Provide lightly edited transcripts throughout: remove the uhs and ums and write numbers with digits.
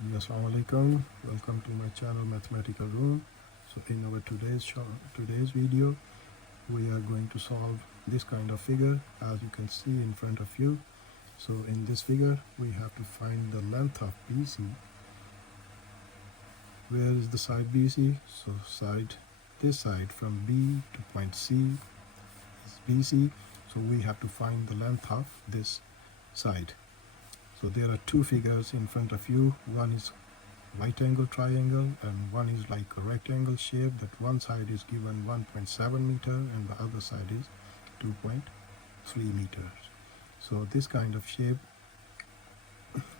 Assalamu alaikum. Welcome to my channel Mathematical Room. So in our today's video, we are going to solve this kind of figure as you can see in front of you. So in this figure, we have to find the length of BC. Where is the side BC? So this side from B to point C is BC. So we have to find the length of this side. So there are two figures in front of you. One is right angle triangle and one is like a rectangle shape, that one side is given 1.7 meter and the other side is 2.3 meters. So this kind of shape,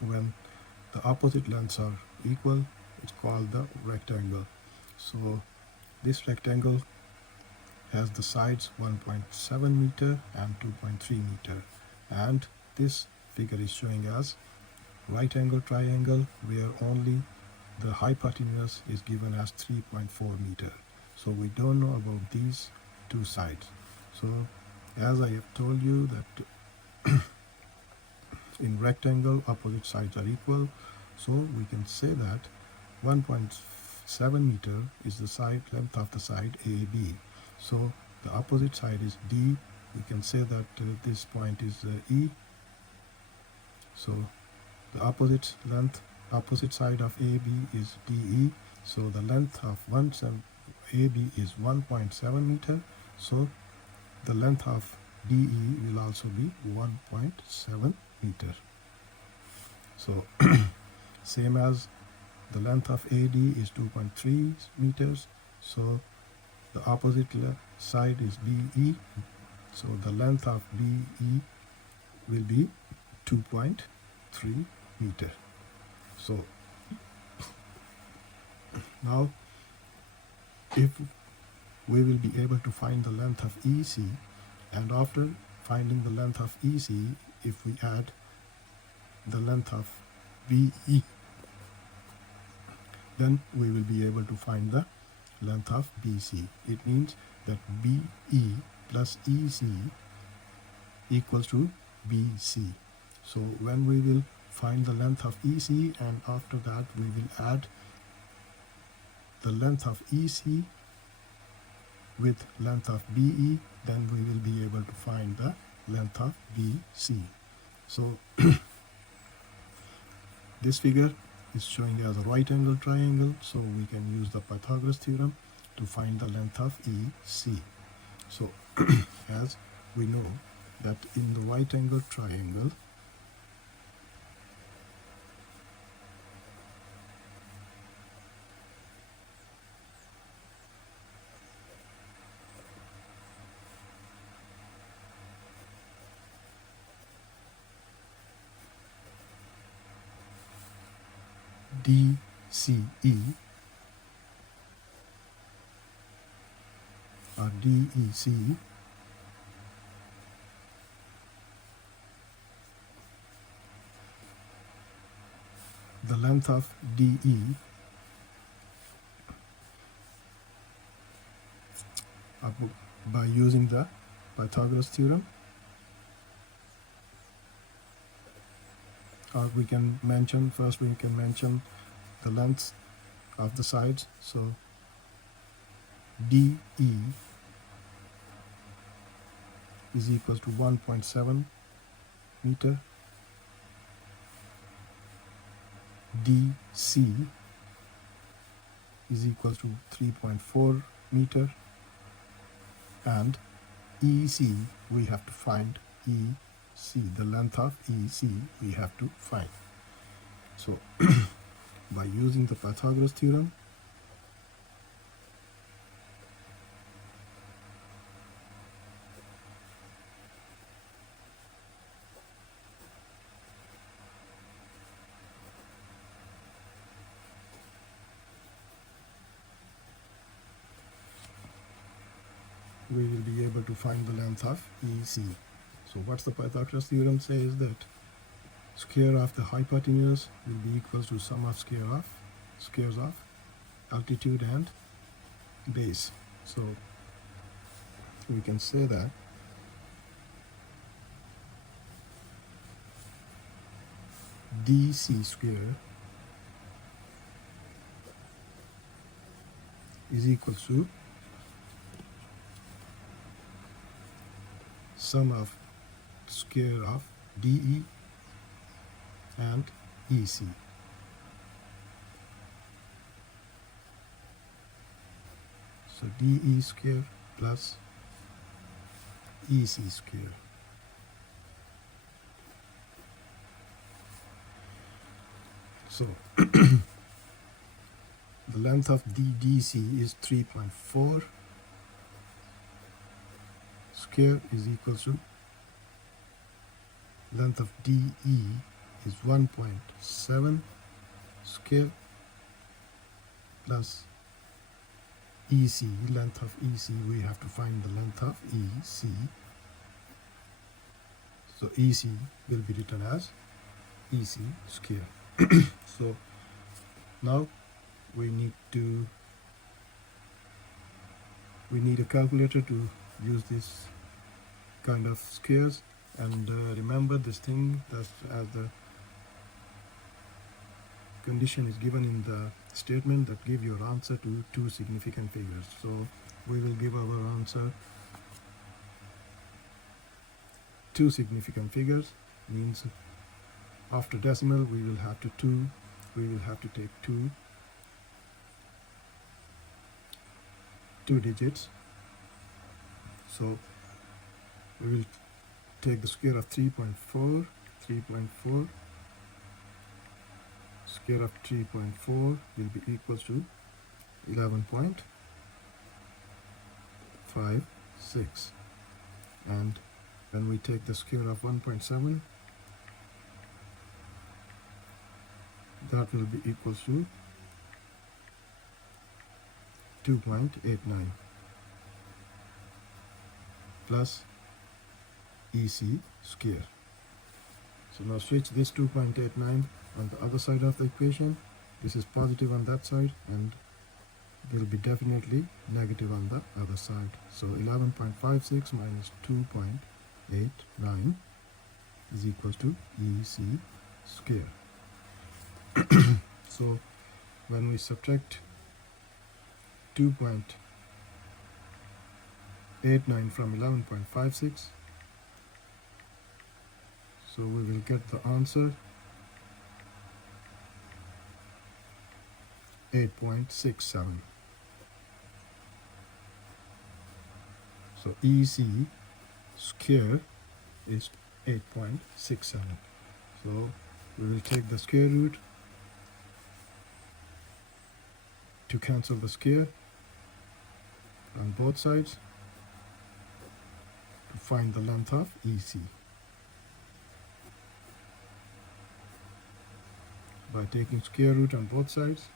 when the opposite lengths are equal, it's called the rectangle. So this rectangle has the sides 1.7 meter and 2.3 meter, and this figure is showing us right angle triangle where only the hypotenuse is given as 3.4 meter. So we don't know about these two sides. So as I have told you that in rectangle opposite sides are equal, so we can say that 1.7 meter is the side length of the side AB. So the opposite side is D. We can say that this point is E. So the opposite side of AB is DE. So the length of AB is 1.7 meter. So the length of DE will also be 1.7 meter. So same as the length of AD is 2.3 meters. So the opposite side is BE. So the length of BE will be 2.3 meter. So now if we will be able to find the length of EC, and after finding the length of EC, if we add the length of BE, then we will be able to find the length of BC. It means that BE plus EC equals to BC. So when we will find the length of EC and after that we will add the length of EC with length of BE, then we will be able to find the length of BC. So this figure is showing as a right angle triangle, so we can use the Pythagoras theorem to find the length of EC. So as we know that in the right angle triangle, DCE or DEC the length of DE by using the Pythagoras theorem, or we can mention the lengths of the sides. So DE is equal to 1.7 meter, DC is equal to 3.4 meter, and EC we have to find EC, the length of EC we have to find. So by using the Pythagoras theorem, we will be able to find the length of EC. So what's the Pythagoras theorem says that square of the hypotenuse will be equal to sum of squares of altitude and base. So we can say that DC square is equal to sum of square of DE and EC. So DE square plus EC square. So the length of DDC is 3.4 square is equal to length of DE is 1.7 square plus EC, length of EC, we have to find the length of EC. So EC will be written as EC square. So now we need a calculator to use this kind of squares, and remember this thing that as the condition is given in the statement that give your answer to two significant figures. So we will give our answer two significant figures, means after decimal we will have to take two digits. So we will take the square of 3.4. Square of 3.4 will be equal to 11.56, and when we take the square of 1.7, that will be equal to 2.89 plus EC square. So now switch this 2.89 on the other side of the equation. This is positive on that side and will be definitely negative on the other side. So 11.56 minus 2.89 is equal to EC square. So when we subtract 2.89 from 11.56, so we will get the answer 8.67. So EC square is 8.67. So we will take the square root to cancel the square on both sides to find the length of EC. By taking square root on both sides,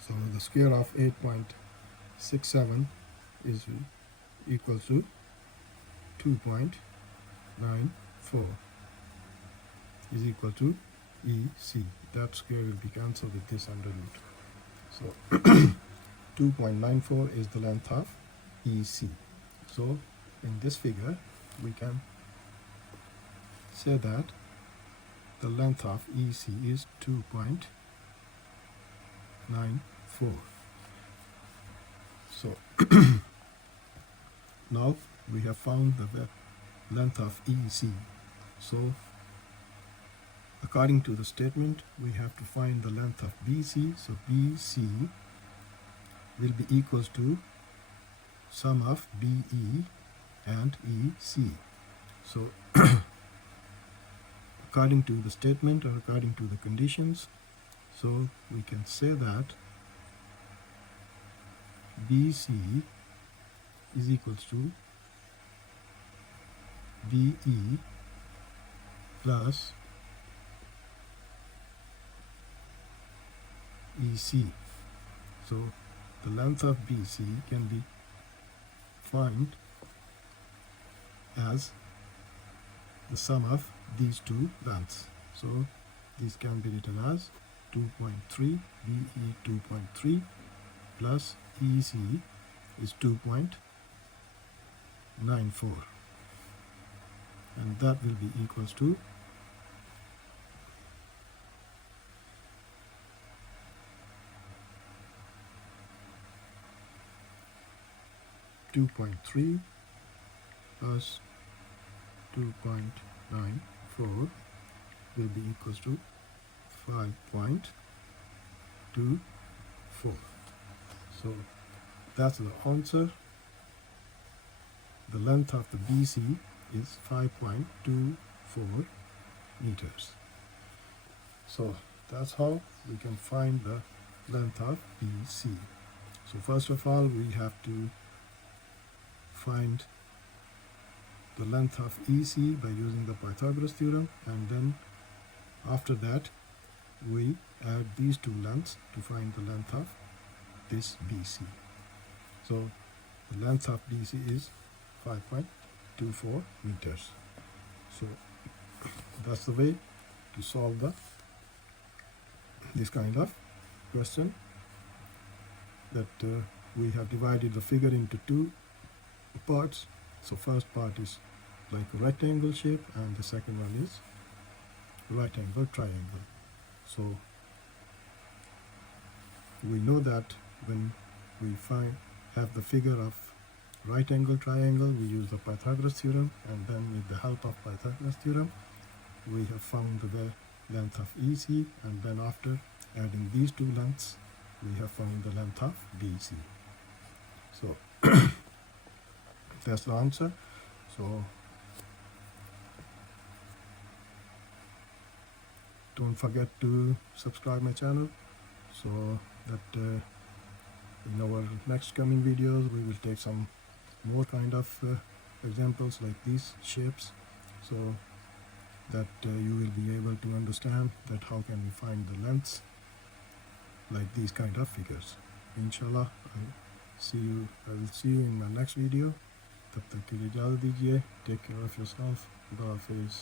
so the square of 8.67 is equal to 2.94 is equal to EC. That square will be cancelled with this under root. So 2.94 is the length of EC. So in this figure we can say that the length of EC is 2.94. So now we have found the length of EC. So according to the statement, we have to find the length of BC. So BC will be equals to sum of BE and EC. So according to the statement or according to the conditions, so we can say that BC is equals to BE plus EC. So the length of BC can be found as the sum of these two lengths. So this can be written as 2.3 BE 2.3 plus EC is 2.94, and that will be equals to 2.3 plus 2.94 will be equals to 5.24. So that's the answer. The length of the BC is 5.24 meters. So that's how we can find the length of BC. So first of all, we have to find the length of EC by using the Pythagoras theorem, and then after that we add these two lengths to find the length of this BC. So the length of BC is 5.24 meters. So that's the way to solve this kind of question, that we have divided the figure into two parts. So first part is like a rectangle shape, and the second one is right angle triangle. So we know that when we have the figure of right angle triangle, we use the Pythagoras theorem, and then with the help of Pythagoras theorem we have found the length of EC, and then after adding these two lengths we have found the length of BC. So that's the answer. So don't forget to subscribe my channel, so that in our next coming videos we will take some more kind of examples like these shapes, so that you will be able to understand that how can we find the lengths like these kind of figures. Inshallah, I will see you in my next video. तब तक के लिए इजाज़त दीजिए. Take care of yourself. खुदा हाफिज़.